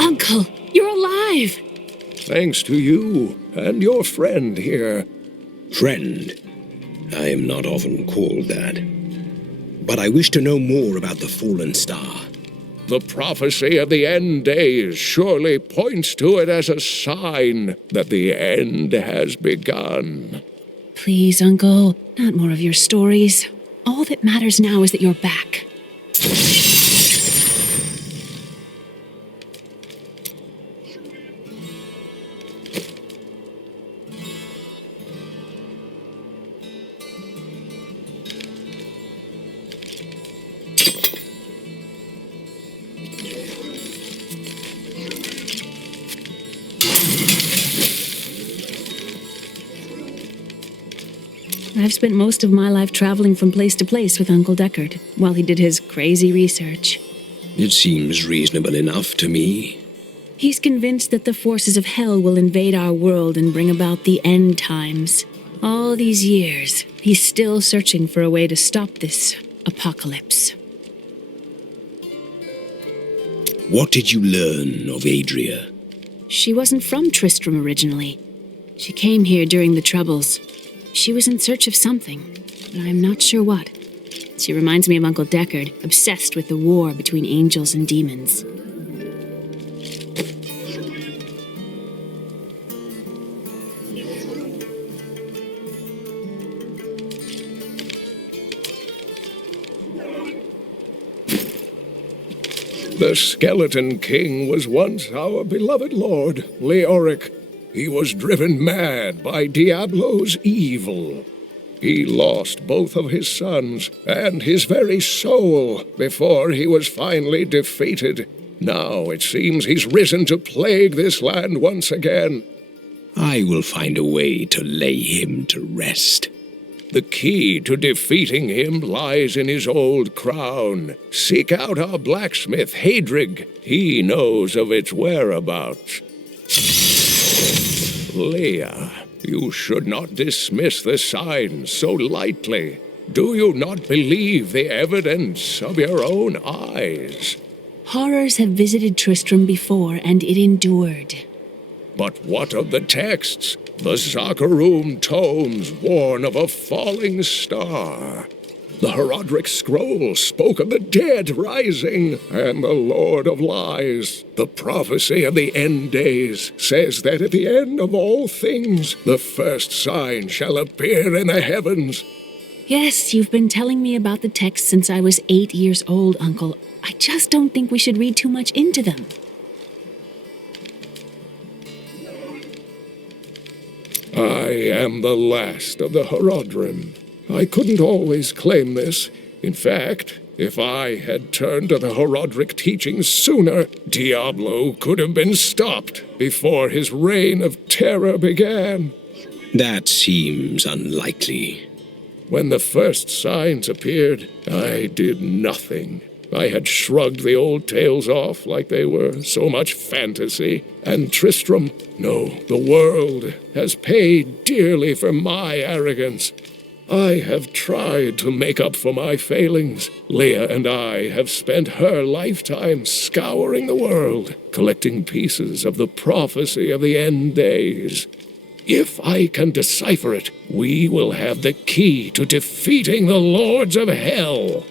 Uncle, you're alive! Thanks to you and your friend here. Friend? I am not often called that. But I wish to know more about the fallen star. The prophecy of the end days surely points to it as a sign that the end has begun. Please, Uncle, not more of your stories. All that matters now is that you're back. I've spent most of my life traveling from place to place with Uncle Deckard while he did his crazy research. It seems reasonable enough to me. He's convinced that the forces of hell will invade our world and bring about the end times. All these years, he's still searching for a way to stop this apocalypse. What did you learn of Adria? She wasn't from Tristram originally. She came here during the Troubles. She was in search of something, but I'm not sure what. She reminds me of Uncle Deckard, obsessed with the war between angels and demons. The Skeleton King was once our beloved lord, Leoric. He was driven mad by Diablo's evil. He lost both of his sons and his very soul before he was finally defeated. Now it seems he's risen to plague this land once again. I will find a way to lay him to rest. The key to defeating him lies in his old crown. Seek out our blacksmith, Hadrig. He knows of its whereabouts. Leia, you should not dismiss the signs so lightly. Do you not believe the evidence of your own eyes? Horrors have visited Tristram before, and it endured. But what of the texts? The Zakharum tomes warn of a falling star. The Herodric scroll spoke of the dead rising, and the Lord of Lies, the prophecy of the end days, says that at the end of all things, the first sign shall appear in the heavens. Yes, you've been telling me about the texts since I was 8 years old, Uncle. I just don't think we should read too much into them. I am the last of the Herodrim. I couldn't always claim this. In fact, if I had turned to the Herodric teachings sooner, Diablo could have been stopped before his reign of terror began. That seems unlikely. When the first signs appeared, I did nothing. I had shrugged the old tales off like they were so much fantasy. And Tristram, no, the world has paid dearly for my arrogance. I have tried to make up for my failings. Leah and I have spent her lifetime scouring the world, collecting pieces of the prophecy of the end days. If I can decipher it, we will have the key to defeating the lords of hell.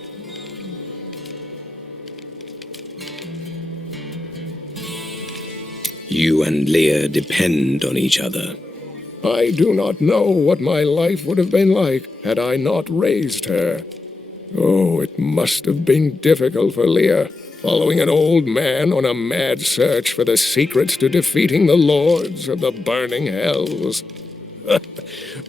You and Leah depend on each other. I do not know what my life would have been like had I not raised her. Oh, it must have been difficult for Leah, following an old man on a mad search for the secret to defeating the lords of the burning hells.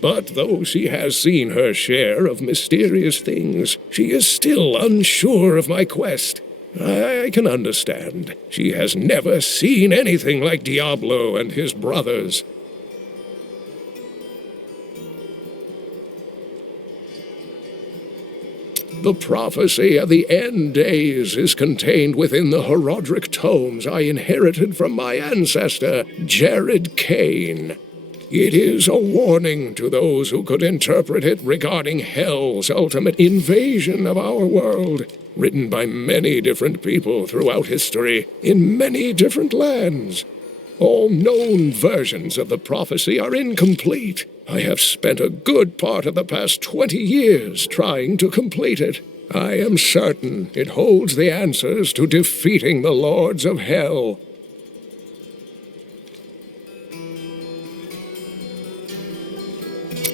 But though she has seen her share of mysterious things, she is still unsure of my quest. I can understand. She has never seen anything like Diablo and his brothers. The prophecy of the end days is contained within the Herodric tomes I inherited from my ancestor, Jared Kane. It is a warning to those who could interpret it regarding Hell's ultimate invasion of our world, written by many different people throughout history, in many different lands. All known versions of the prophecy are incomplete. I have spent a good part of the past 20 years trying to complete it. I am certain it holds the answers to defeating the lords of hell.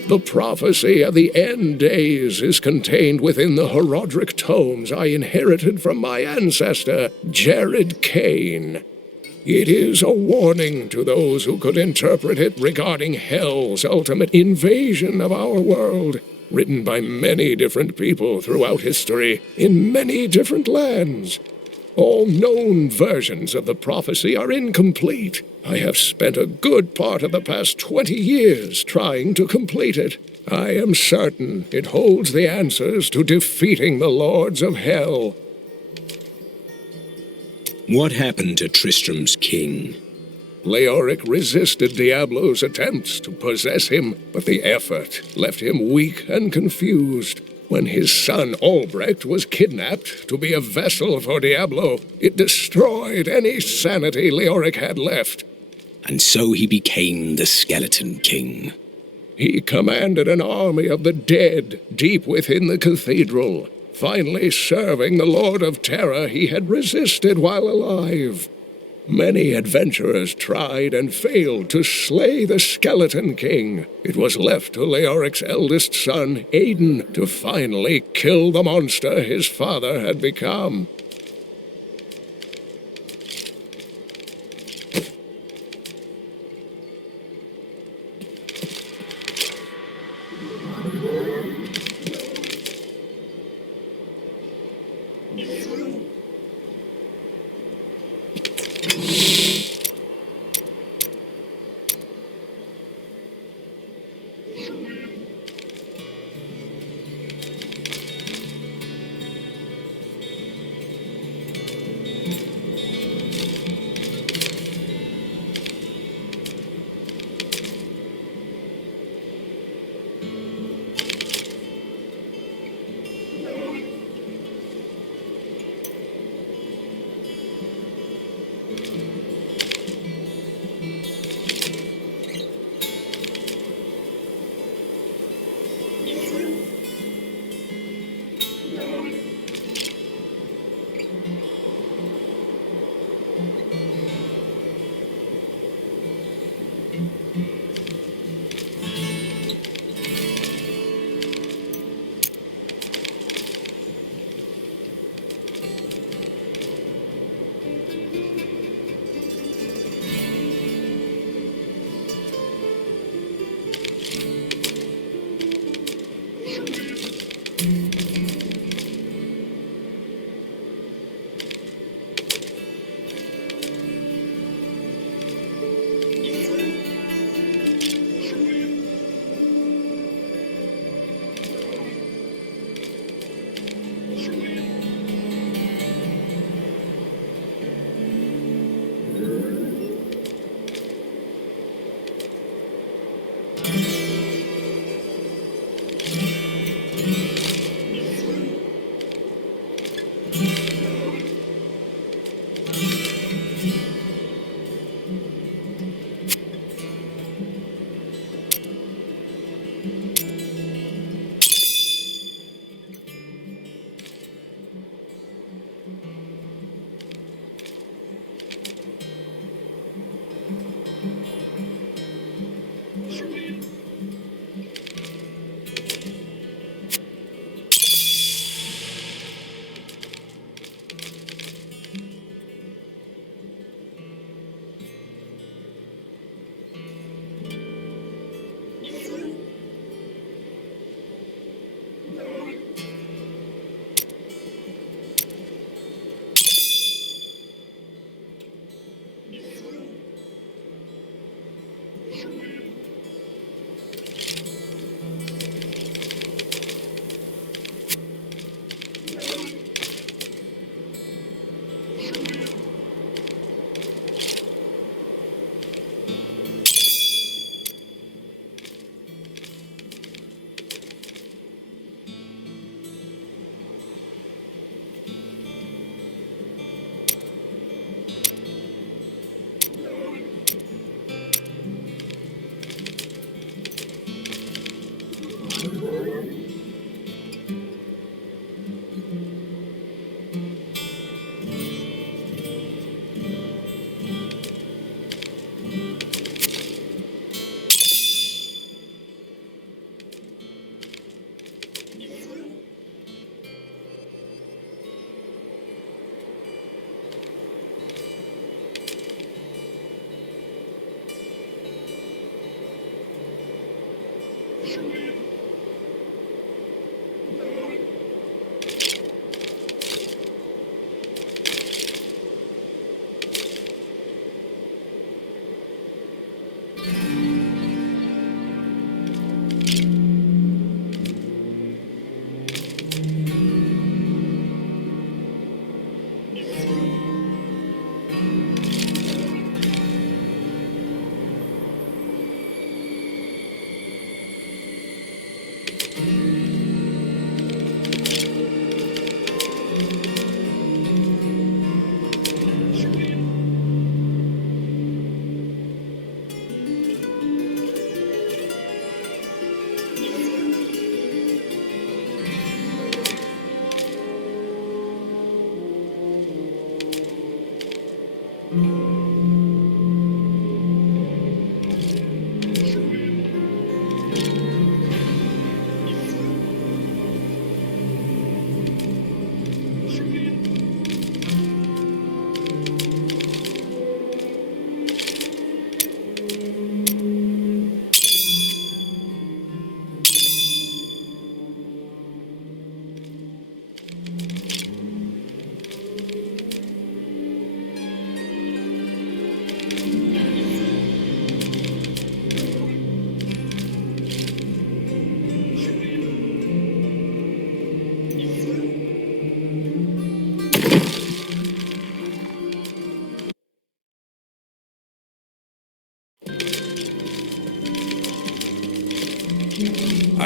The prophecy of the end days is contained within the Herodric tomes I inherited from my ancestor, Jared Kane. It is a warning to those who could interpret it regarding Hell's ultimate invasion of our world, written by many different people throughout history, in many different lands. All known versions of the prophecy are incomplete. I have spent a good part of the past 20 years trying to complete it. I am certain it holds the answers to defeating the lords of hell. What happened to Tristram's king? Leoric resisted Diablo's attempts to possess him, but the effort left him weak and confused. When his son Albrecht was kidnapped to be a vessel for Diablo, it destroyed any sanity Leoric had left. And so he became the Skeleton King. He commanded an army of the dead deep within the cathedral, finally serving the Lord of Terror he had resisted while alive. Many adventurers tried and failed to slay the Skeleton King. It was left to Leoric's eldest son, Aidan, to finally kill the monster his father had become.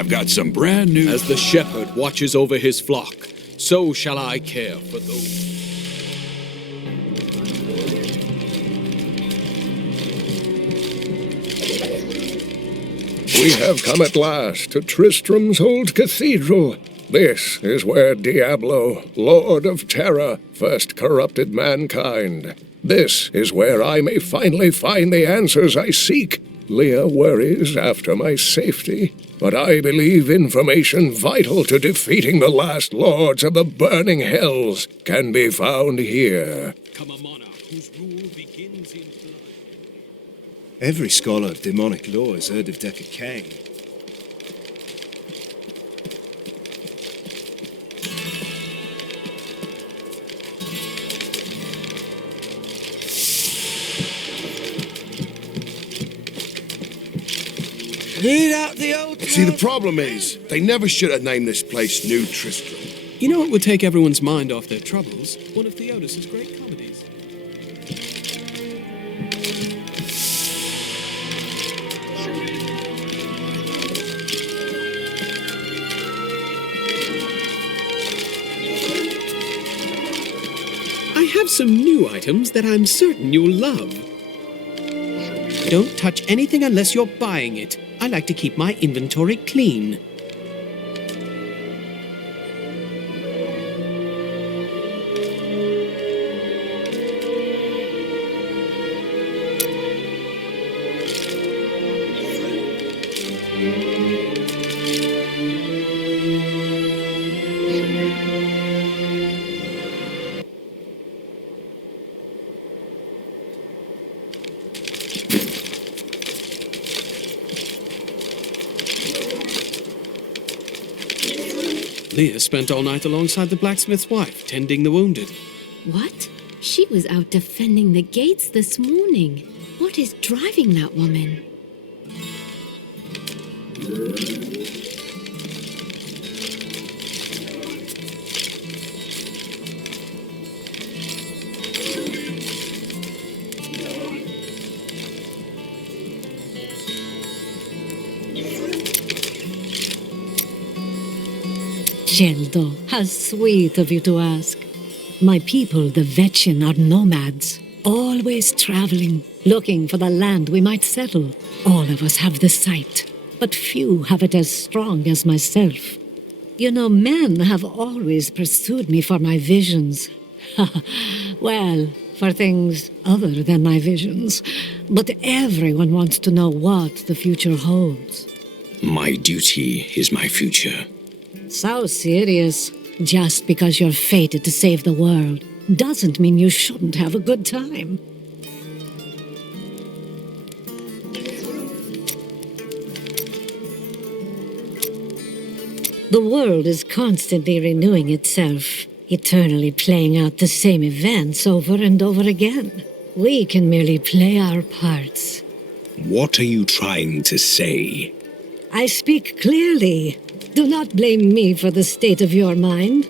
I've got some brand new... As the shepherd watches over his flock, so shall I care for those. We have come at last to Tristram's old cathedral. This is where Diablo, Lord of Terror, first corrupted mankind. This is where I may finally find the answers I seek. Leah worries after my safety, but I believe information vital to defeating the last lords of the burning hells can be found here. Come a monarch whose rule begins in blood. Every scholar of demonic law has heard of Decker Kane. Read out the old... See, the problem is, they never should have named this place New Tristram. You know what would take everyone's mind off their troubles? One of Theodos's great comedies. I have some new items that I'm certain you'll love. Don't touch anything unless you're buying it. I like to keep my inventory clean. Leah spent all night alongside the blacksmith's wife, tending the wounded. What? She was out defending the gates this morning. What is driving that woman? Geldo, how sweet of you to ask. My people, the Vetchin, are nomads, always traveling, looking for the land we might settle. All of us have the sight, but few have it as strong as myself. You know, men have always pursued me for my visions. Well, for things other than my visions. But everyone wants to know what the future holds. My duty is my future. So serious. Just because you're fated to save the world doesn't mean you shouldn't have a good time. The world is constantly renewing itself, eternally playing out the same events over and over again. We can merely play our parts. What are you trying to say? I speak clearly. Do not blame me for the state of your mind.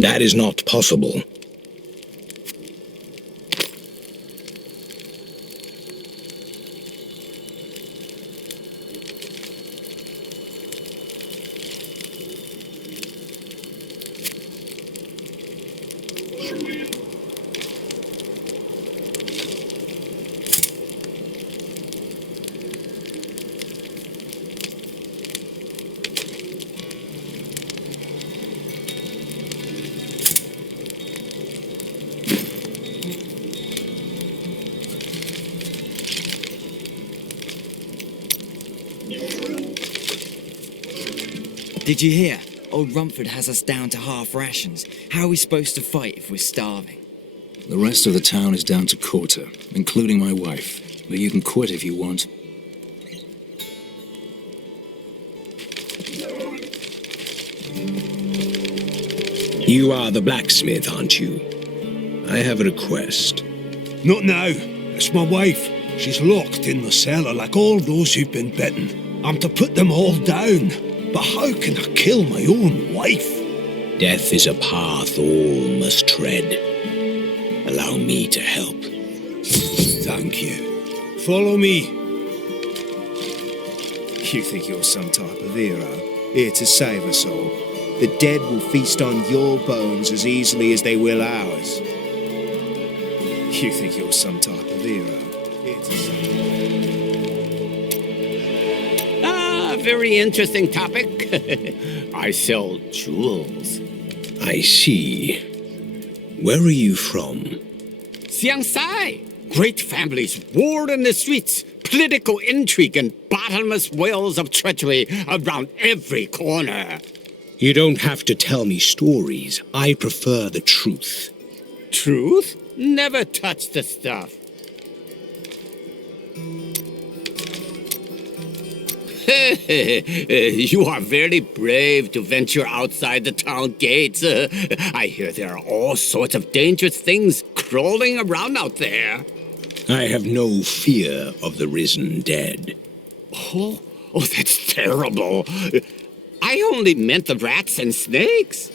That is not possible. Did you hear? Old Rumford has us down to half rations. How are we supposed to fight if we're starving? The rest of the town is down to quarter, including my wife. But you can quit if you want. You are the blacksmith, aren't you? I have a request. Not now. It's my wife. She's locked in the cellar like all those who've been bitten. I'm to put them all down. But how can I kill my own wife? Death is a path all must tread. Allow me to help. Thank you. Follow me. You think you're some type of hero, here to save us all. The dead will feast on your bones as easily as they will ours. You think you're some type of hero, here to save Very interesting topic. I sell jewels. I see. Where are you from? Xiangsai. Great families, war in the streets, political intrigue, and bottomless wells of treachery around every corner. You don't have to tell me stories. I prefer the truth. Truth? Never touch the stuff. You are very brave to venture outside the town gates. I hear there are all sorts of dangerous things crawling around out there. I have no fear of the risen dead. Oh, that's terrible. I only meant the rats and snakes.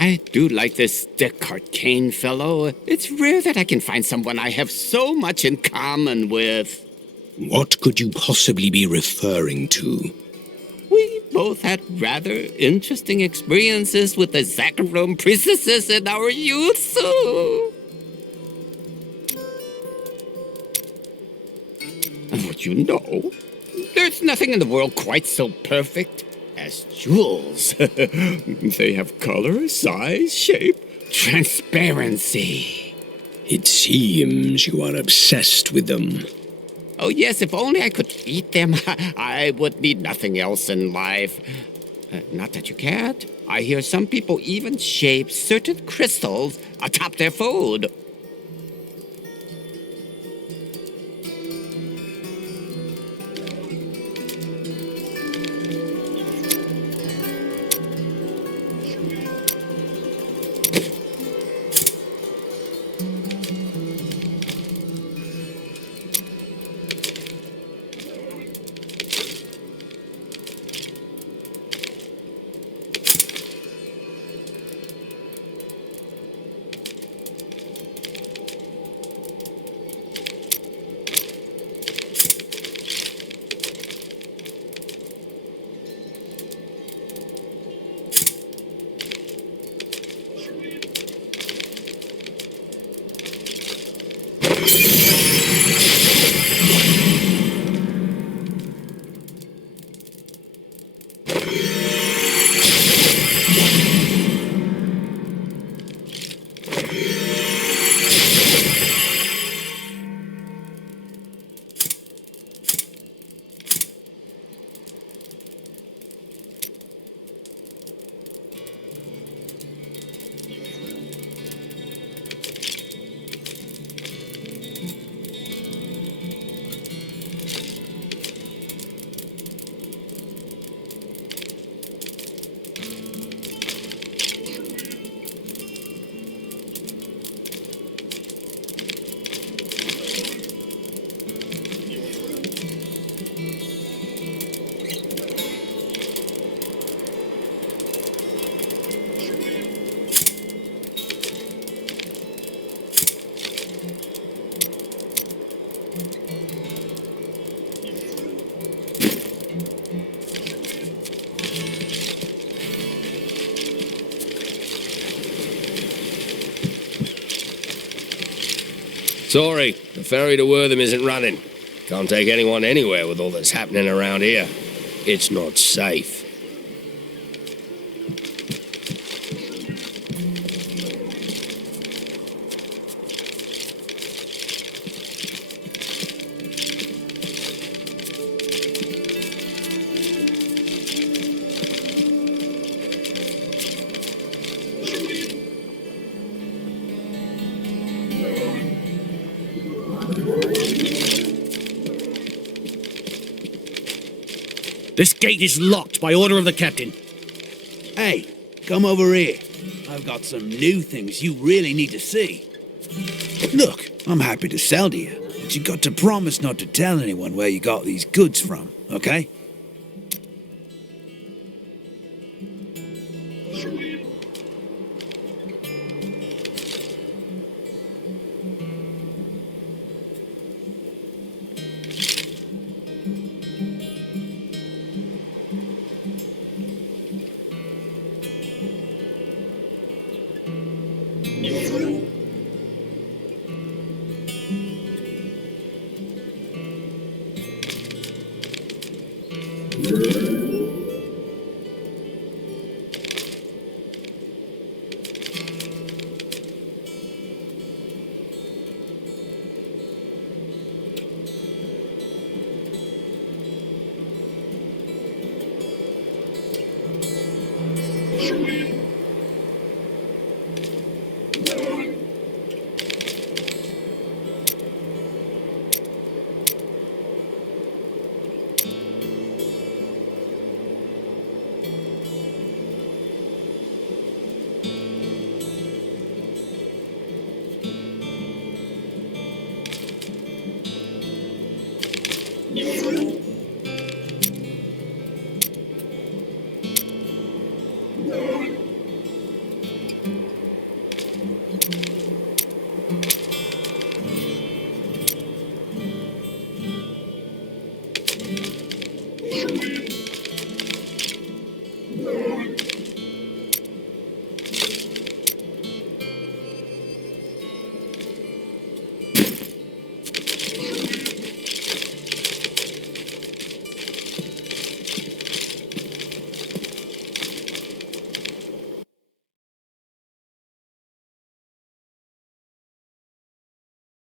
I do like this Descartes Kane fellow. It's rare that I can find someone I have so much in common with. What could you possibly be referring to? We both had rather interesting experiences with the Zakharum priestesses in our youth, so... But you know, there's nothing in the world quite so perfect as jewels. They have color, size, shape, transparency. It seems you are obsessed with them. Oh yes, if only I could eat them, I would need nothing else in life. Not that you can't. I hear some people even shape certain crystals atop their food. Sorry, the ferry to Wortham isn't running. Can't take anyone anywhere with all that's happening around here. It's not safe. This gate is locked by order of the captain. Hey, come over here. I've got some new things you really need to see. Look, I'm happy to sell to you, but you got to promise not to tell anyone where you got these goods from, okay?